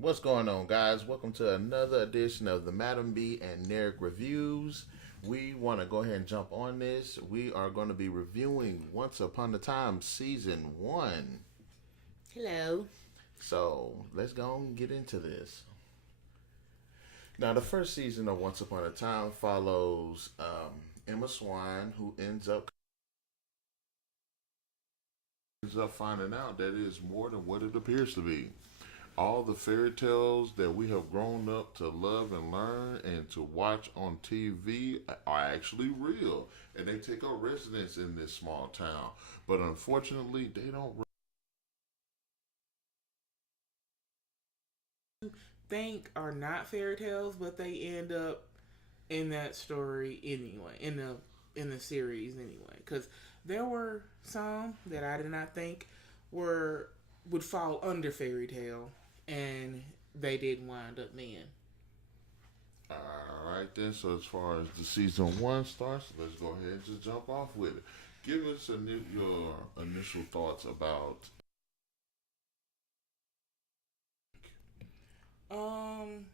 What's going on, guys? Welcome to another edition of the MademB and Narik reviews. We want to go ahead and jump on this. We are going to be reviewing Once Upon a Time Season 1. Hello. So, let's go and get into this. Now, the first season of Once Upon a Time follows Emma Swan, who ends up finding out that it is more than what it appears to be. All the fairy tales that we have grown up to love and learn and to watch on TV are actually real, and they take up residence in this small town. But unfortunately, they don't. Think are not fairy tales, but they end up in that story anyway, in the series anyway. Because there were some that I did not think would fall under fairy tale, and they did wind up being. All right, then. So as far as the season one starts, let's go ahead and just jump off with it. Give us your initial thoughts about. Um,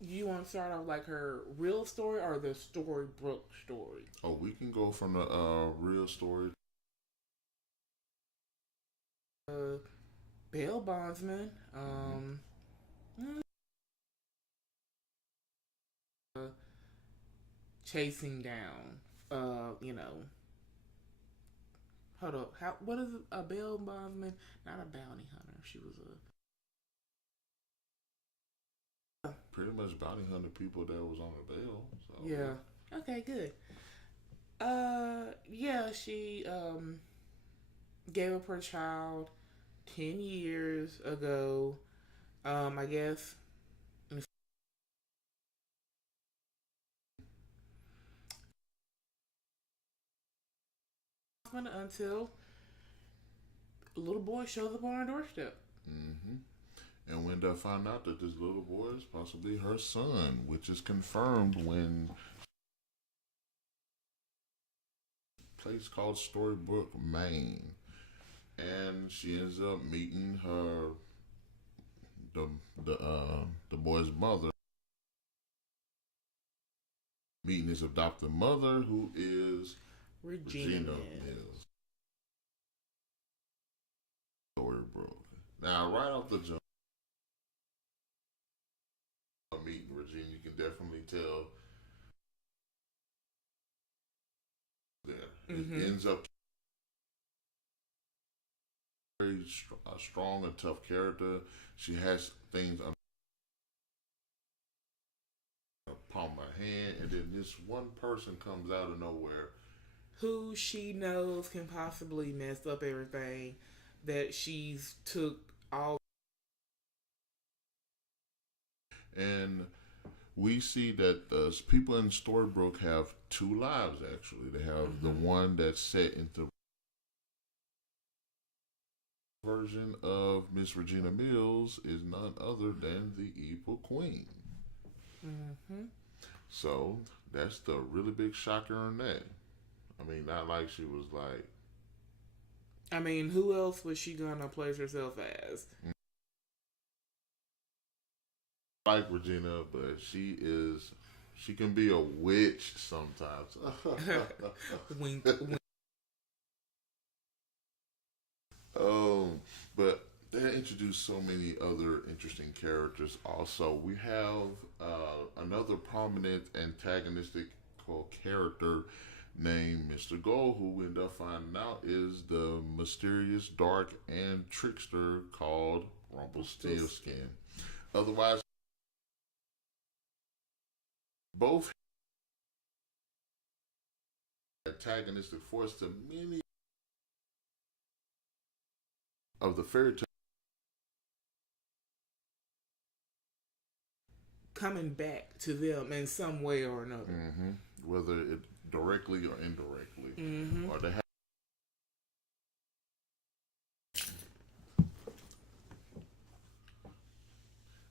you want to start off like her real story or the Storybrooke story? Oh, we can go from the real story. Uh, Bail bondsman. Uh, chasing down. You know. Hold up. How? What is a bail bondsman? Not a bounty hunter. She was Pretty much bounty hunting people that was on the bail. So yeah. Okay. Good. Yeah. She gave up her child 10 years ago. I guess until a little boy shows up on her doorstep. hmm And when they find out that this little boy is possibly her son, which is confirmed when a place called Storybrooke, Maine, and she ends up meeting the the boy's mother, meeting his adoptive mother, who is Regina. Mills. Storybrooke. Now, right off the jump, meeting Regina, you can definitely tell there. Mm-hmm. It ends up very strong and tough character. She has things on the palm of her hand, and then this one person comes out of nowhere. Who she knows can possibly mess up everything that she's took all. And we see that the people in Storybrooke have two lives, actually. They have the one that's set into version of Miss Regina Mills is none other than the Evil Queen. Mm-hmm. So that's the really big shocker on that. I mean, not like she was like. I mean, who else was she gonna place herself as? Like Regina, but she can be a witch sometimes. Wink, wink. But they introduced so many other interesting characters. Also, we have another prominent antagonistic character named Mr. Gold, who we end up finding out is the mysterious, dark, and trickster called Rumpelstiltskin. Otherwise, both antagonistic force to many of the fairy tale Coming back to them in some way or another. mm-hmm. Whether it directly or indirectly, Mm-hmm. or they have.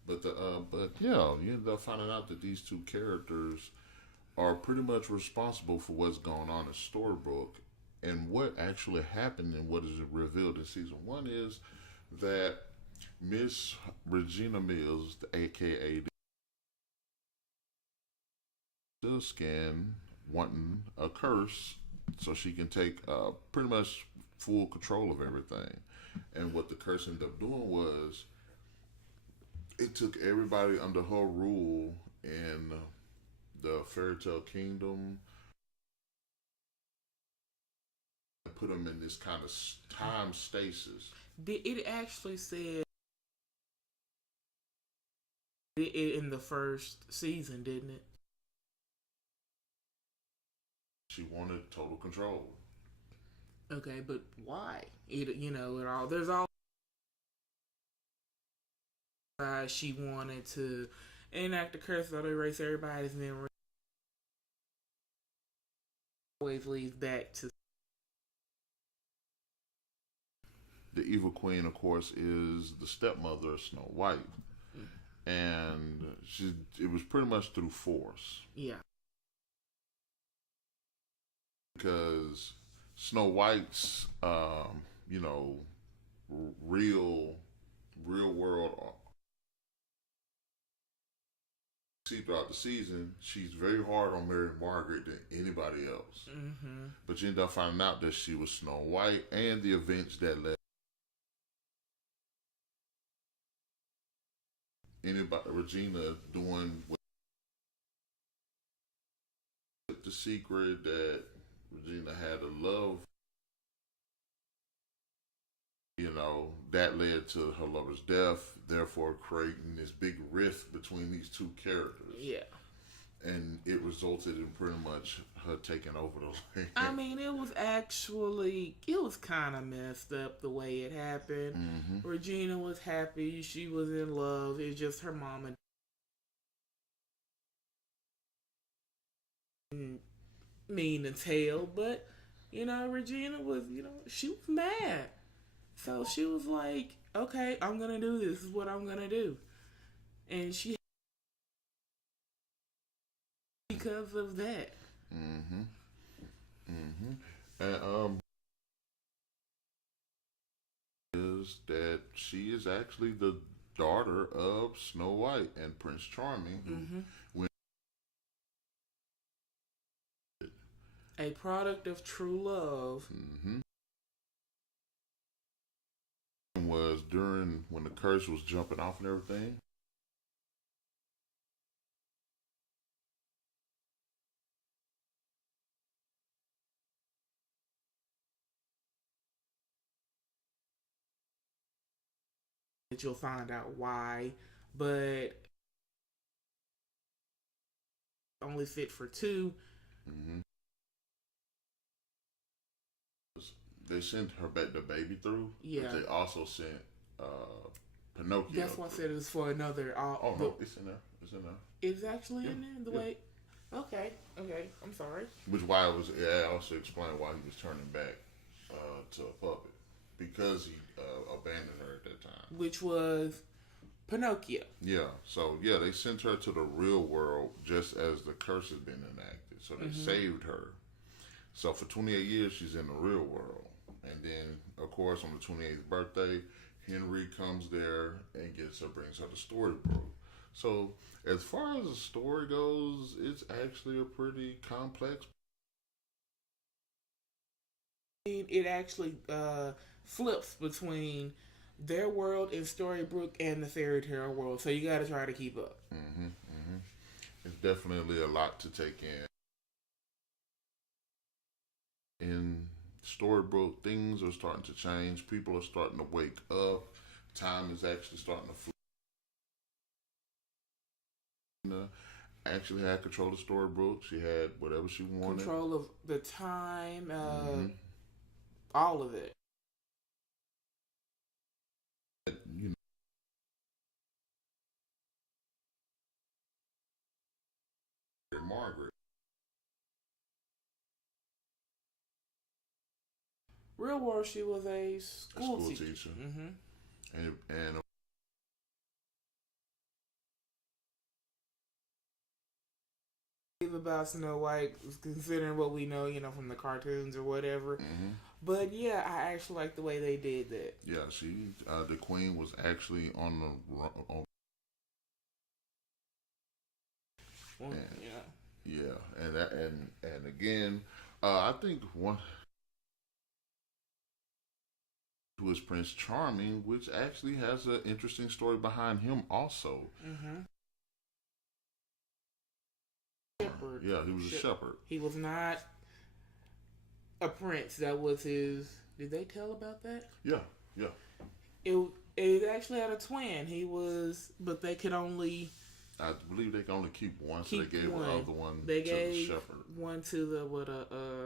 But yeah, you end up finding out that these two characters are pretty much responsible for what's going on in Storybrooke, and what actually happened and what is revealed in season one is that Miss Regina Mills, aka the skin, wanting a curse so she can take pretty much full control of everything. And what the curse ended up doing was it took everybody under her rule in the fairy tale kingdom and put them in this kind of time stasis. It actually said it in the first season, didn't it? She wanted total control. Okay, but why? It all there's all she wanted to enact a curse that erase everybody's memory. Always leads back to The Evil Queen, of course, is the stepmother of Snow White, and it was pretty much through force. Yeah. Because Snow White's, real world. See throughout the season, she's very hard on Mary Margaret than anybody else. Mm-hmm. But you end up finding out that she was Snow White and the events that led anybody Regina doing with the secret that Regina had a love. That led to her lover's death, therefore creating this big rift between these two characters. Yeah. And it resulted in pretty much her taking over the land. I mean, it was kind of messed up the way it happened. Mm-hmm. Regina was happy. She was in love. It's just her mama didn't mean to tell. But, Regina was, she was mad. So she was like, okay, I'm going to do this. This is what I'm going to do. And she because of that. Mm-hmm. Mm-hmm. And is that she is actually the daughter of Snow White and Prince Charming, who went a product of true love. Mm-hmm. Was during when the curse was jumping off and everything. That you'll find out why, but only fit for 2. Mm-hmm. They sent her back the baby through. Yeah. But they also sent Pinocchio. That's why I said it was for another. No, it's in there. It's in there. It's actually in there. The way. Okay. I'm sorry. Which why it was. Yeah, I also explained why he was turning back to a puppet because he abandoned her at that time. Which was Pinocchio. Yeah. So yeah, they sent her to the real world just as the curse had been enacted. So they saved her. So for 28 years, she's in the real world. And then, of course, on the 28th birthday, Henry comes there and brings her to Storybrooke. So, as far as the story goes, it's actually a pretty complex. It actually flips between their world in Storybrooke and the fairy tale world. So you got to try to keep up. Mm-hmm, mm-hmm. It's definitely a lot to take in Storybrooke, things are starting to change. People are starting to wake up. Time is actually starting to flow. Actually had control of Storybrooke. She had whatever she wanted. Control of the time, all of it. Margaret. Real world, she was a school teacher. Mm-hmm. And negative about Snow White, considering what we know, from the cartoons or whatever. Mm-hmm. But yeah, I actually like the way they did that. Yeah, the queen was actually on the Well, and, yeah. yeah, and again, I think one was Prince Charming, which actually has an interesting story behind him also. Mm-hmm. Shepherd. Yeah, he was a shepherd. He was not a prince. That was his. Did they tell about that? Yeah, yeah. It actually had a twin. He was, but they could only. I believe they can only keep one, so they gave one. the other one they to gave the shepherd. One to the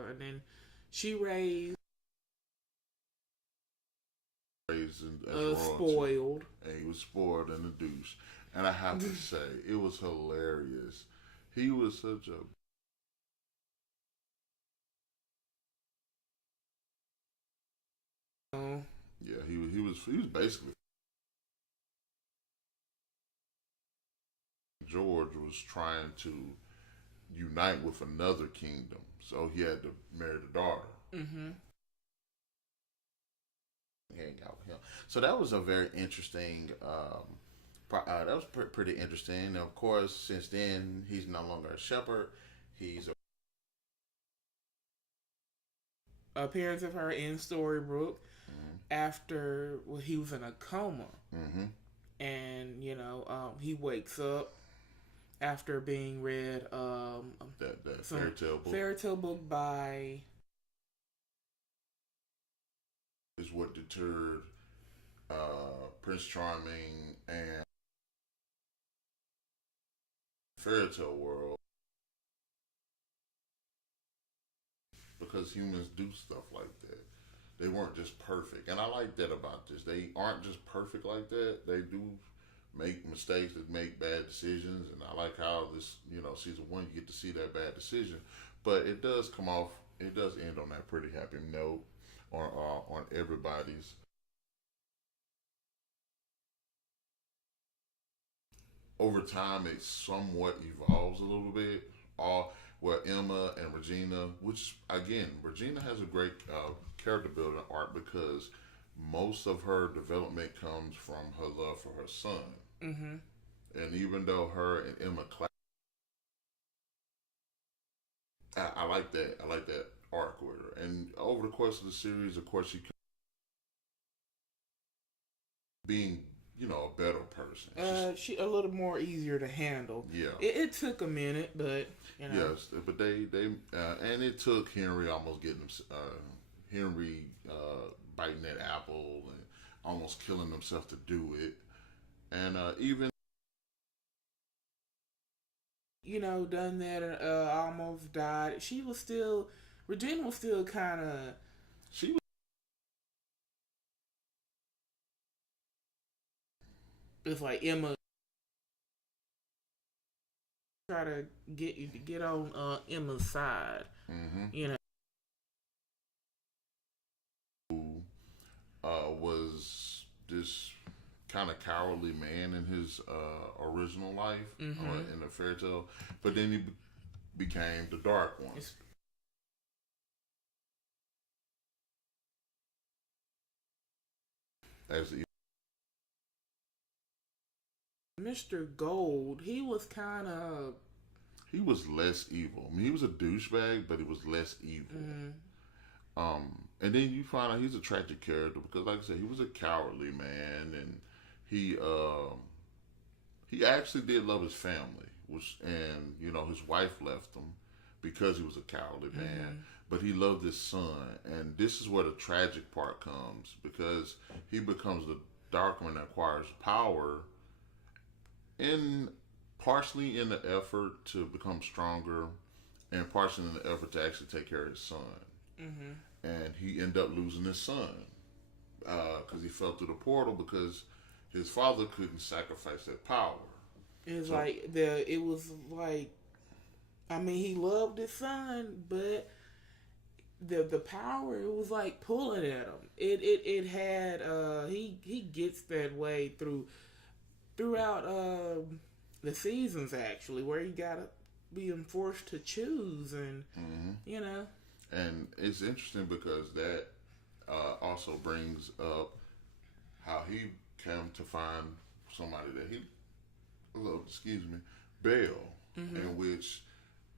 and then she raised as spoiled, and he was spoiled and a douche. And I have to say, it was hilarious. He was such a yeah. He was basically George was trying to unite with another kingdom, so he had to marry the daughter. Mm-hmm. Hang out with him. So that was a very interesting. That was pretty interesting. And of course, since then, he's no longer a shepherd. He's appearance of her in Storybrooke after he was in a coma, and he wakes up after being read that fairy tale book by is what deterred Prince Charming and fairy tale world, because humans do stuff like that. They weren't just perfect, and I like that about this. They aren't just perfect like that. They do make mistakes, that make bad decisions, and I like how this, season one, you get to see that bad decision, but it does come off. It does end on that pretty happy note on everybody's. Over time, it somewhat evolves a little bit. Well, Emma and Regina, which again, Regina has a great character building arc because most of her development comes from her love for her son. Mm-hmm. And even though her and Emma I like that. I like that arc with her. And over the course of the series, of course, she being, a better person. She a little more easier to handle. Yeah. It took a minute, but yes, but they and it took Henry almost getting Henry biting that apple and almost killing himself to do it, and even done that and almost died. Regina was still kind of. She was. It's like Emma try to get you to get on Emma's side. Mm-hmm. Who was this kind of cowardly man in his original life, in the fairy tale, but then he became the dark one. As the Mr. Gold, he was kind of. He was less evil. I mean, he was a douchebag, but he was less evil. And then you find out he's a tragic character because, like I said, he was a cowardly man, and he actually did love his family, and his wife left him because he was a cowardly man. But he loved his son, and this is where the tragic part comes because he becomes the dark one that acquires power. Partially in the effort to become stronger, and partially in the effort to actually take care of his son. And he ended up losing his son because he fell through the portal because his father couldn't sacrifice that power. It was like, I mean, he loved his son, but the power, it was like pulling at him. It had he gets that way throughout the seasons, actually, where he got being forced to choose, and you know. And it's interesting because that also brings up how he came to find somebody that he loved, Belle, in which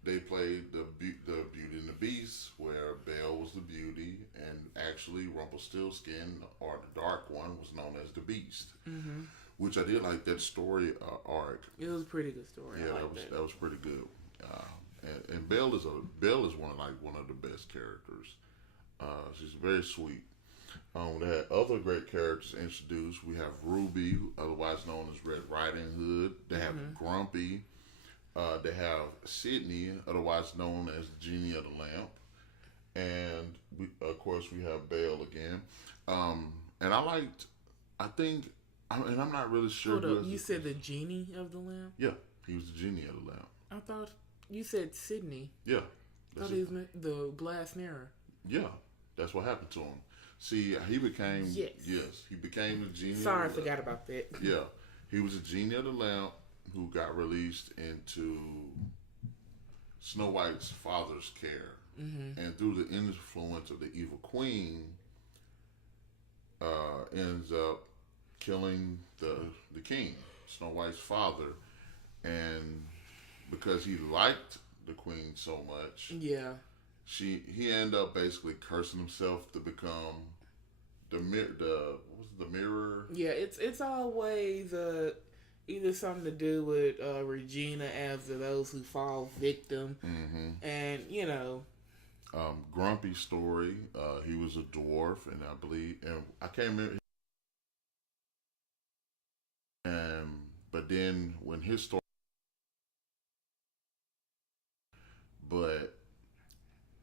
they played the Beauty and the Beast, where Belle was the beauty, and actually Rumpelstiltskin, or the Dark One, was known as the Beast. Which I did like that story arc. It was a pretty good story. Yeah, that was pretty good. And Belle is one of the best characters. She's very sweet. We had other great characters introduced. We have Ruby, otherwise known as Red Riding Hood. They have Grumpy. They have Sydney, otherwise known as Genie of the Lamp. And of course, we have Belle again. And I'm not really sure. Hold up, you said the Genie of the Lamp? Yeah, he was the Genie of the Lamp. I thought you said Sydney. Yeah. I thought he was the glass mirror. Yeah, that's what happened to him. See, he became he became the Genie. Sorry, I forgot about that. Yeah, he was a Genie of the Lamp who got released into Snow White's father's care, and through the influence of the Evil Queen, ends up killing the king, Snow White's father, and because he liked the queen so much, he ended up basically cursing himself to become the mirror. Yeah, it's always either something to do with Regina as to those who fall victim, and you know. Grumpy's story. He was a dwarf, and I can't remember. But then when his story, but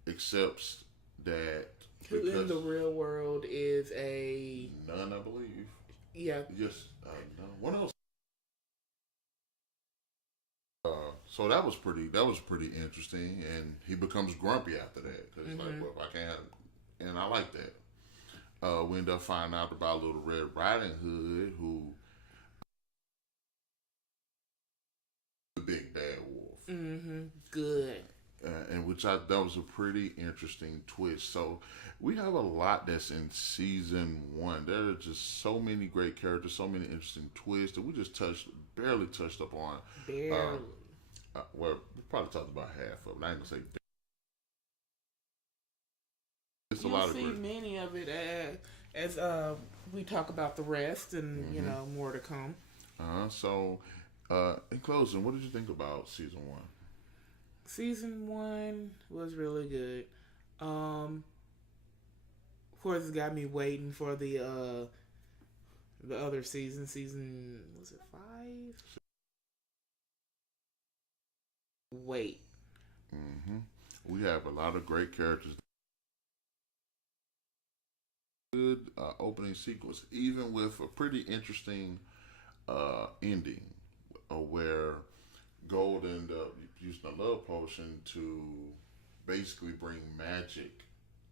accepts that who in the real world is a nun, I believe. Yeah. Yes. No. What else? So that was pretty interesting, and he becomes grumpy after that because he's like, well, if I can't, and I like that. We end up finding out about Little Red Riding Hood, who the big bad wolf. Good. And that was a pretty interesting twist. So we have a lot that's in season 1. There are just so many great characters, so many interesting twists that we just barely touched up on. Barely. Well, we probably talked about half of it. I ain't gonna say. It's a lot of great. Many of it as we talk about the rest, and you know, more to come. So, in closing, what did you think about season 1? Season 1 was really good. Of course, it got me waiting for the other season. Season, was it 5? Wait. We have a lot of great characters. Good opening sequence, even with a pretty interesting ending, where Gold ended up using a love potion to basically bring magic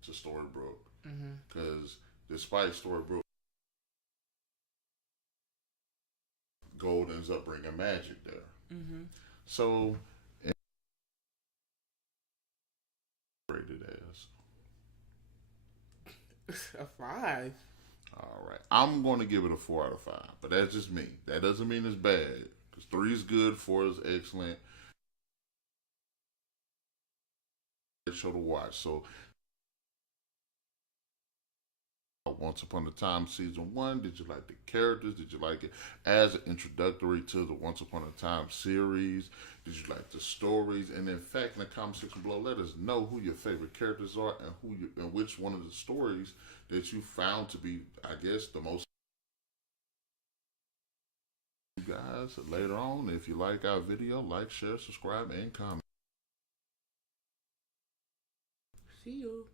to Storybrooke. Because despite Storybrooke, Gold ends up bringing magic there. So, rated as a 5. All right, I'm going to give it a 4 out of 5, but that's just me. That doesn't mean it's bad. Because 3 is good, 4 is excellent. Show to watch. So, Once Upon a Time season 1, did you like the characters? Did you like it as an introductory to the Once Upon a Time series? Did you like the stories? And in fact, in the comment section below, let us know who your favorite characters are and which one of the stories that you found to be, I guess, the most. You guys, later on, if you like our video, like, share, subscribe, and comment. See you.